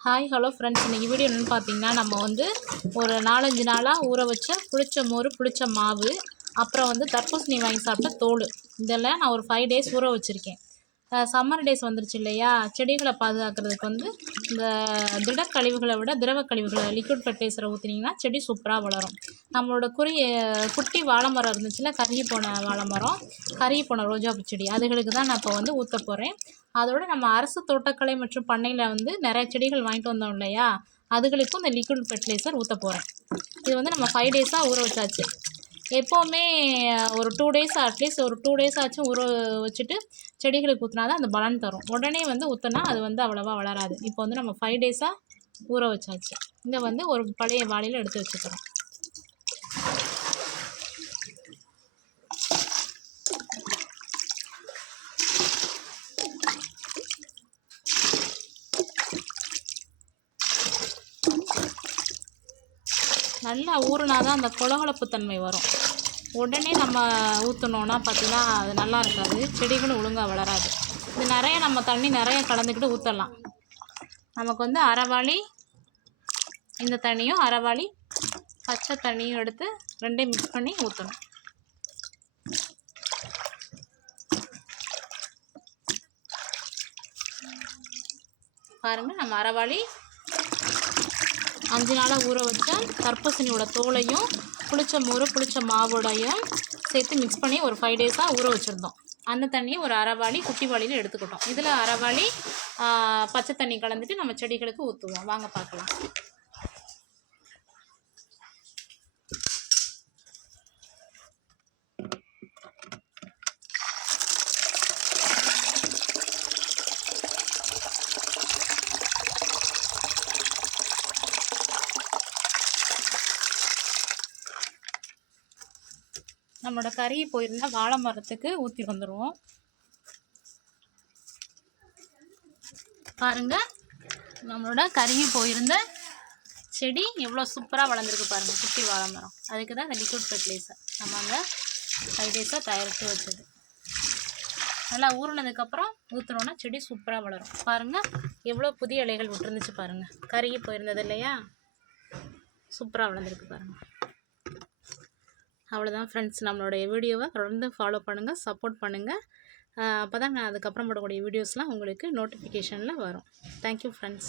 Hi hello friends, இன்றைக்கி video என்னென்னு பார்த்தீங்கன்னா, நம்ம வந்து ஒரு 4-5 நாளாக ஊற வச்ச புளிச்ச மோர், புளிச்ச மாவு, அப்புறம் வந்து தர்பூசணி வாங்கி சாப்பிட்ட தோல், இதெல்லாம் நான் ஒரு 5 டேஸ் ஊற வச்சுருக்கேன். சம்மர் டேஸ் வந்துருச்சு இல்லையா, செடிகளை பாதுகாக்கிறதுக்கு வந்து இந்த திடக்கழிவுகளை விட திரவ கழிவுகளை லிக்விட் ஃபெர்டிலைசரை ஊற்றினீங்கன்னா செடி சூப்பராக வளரும். நம்மளோட குட்டி வாழை மரம் இருந்துச்சுல, கருகி போன வாழை மரம், கருகி போன ரோஜாப்பூ செடி, அதுகளுக்கு தான் நான் இப்போ வந்து ஊற்ற போகிறேன். அதோடு நம்ம அரசு தோட்டக்கலை மற்றும் பண்ணையில் வந்து நிறைய செடிகள் வாங்கிட்டு வந்தோம் இல்லையா, அதுகளுக்கும் இந்த லிக்விட் ஃபெர்டிலைசர் ஊற்ற போகிறேன். இது வந்து நம்ம 5 டேஸாக ஊற வச்சாச்சு. எப்போவுமே ஒரு 2 டேஸ் அட்லீஸ்ட் ஒரு 2 டேஸ் ஆச்சும் ஊற வச்சுட்டு செடிகளுக்கு ஊற்றினா தான் அந்த பலன் தரும். உடனே வந்து ஊற்றினா அது வந்து அவ்வளோவா வளராது. இப்போ வந்து நம்ம 5 டேஸாக ஊற வச்சாச்சு. இதை வந்து ஒரு பழைய வாளியில் எடுத்து வச்சுக்கிறோம். நல்லா ஊறினா தான் அந்த கொழகொழப்பு தன்மை வரும். உடனே நம்ம ஊற்றினோன்னா பார்த்திங்கன்னா அது நல்லா இருக்காது, செடிகளும் ஒழுங்காக வளராது. இது நிறைய நம்ம தண்ணி நிறைய கலந்துக்கிட்டு ஊற்றலாம். நமக்கு வந்து அரைவாளி இந்த தண்ணியும் அரைவாளி பச்சை தண்ணியும் எடுத்து ரெண்டையும் மிக்ஸ் பண்ணி ஊற்றணும். பாருங்கள், நம்ம அரைவாளி 5 நாளாக ஊற வச்சா தர்பூசணியோட தோலையும் புளிச்ச மோர், புளிச்ச மாவோடையும் சேர்த்து மிக்ஸ் பண்ணி ஒரு 5 டேஸாக ஊற வச்சுருந்தோம். அந்த தண்ணியை ஒரு அரைவாளி குட்டி வாளியில் எடுத்துக்கிட்டோம். இதில் அரைவாளி பச்சை தண்ணி கலந்துட்டு நம்ம செடிகளுக்கு ஊற்றுவோம். வாங்க பார்க்கலாம். நம்மளோட கருகி போயிருந்த வாழை மரத்துக்கு ஊற்றி வந்துடுவோம். பாருங்கள், நம்மளோட கருகி போயிருந்த செடி எவ்வளோ சூப்பராக வளர்ந்துருக்கு பாருங்கள், குட்டி வாழை மரம். அதுக்கு தான் இந்த லிக்விட் ஃபெர்டிலைசர் நம்ம அந்த 5 டேஸாக தயாரித்து வச்சது. நல்லா ஊறினதுக்கப்புறம் ஊற்றினோன்னா செடி சூப்பராக வளரும். பாருங்கள், எவ்வளோ புதிய இலைகள் விட்டுருந்துச்சு பாருங்கள். கருகி போயிருந்தது இல்லையா, சூப்பராக வளர்ந்துருக்கு பாருங்கள். அவ்வளோதான் ஃப்ரெண்ட்ஸ், நம்மளுடைய வீடியோவை தொடர்ந்து ஃபாலோ பண்ணுங்கள், சப்போர்ட் பண்ணுங்கள். அப்போ தான் நான் அதுக்கப்புறம் போடக்கூடிய வீடியோஸ்லாம் உங்களுக்கு நோட்டிஃபிகேஷனில் வரும். Thank you friends.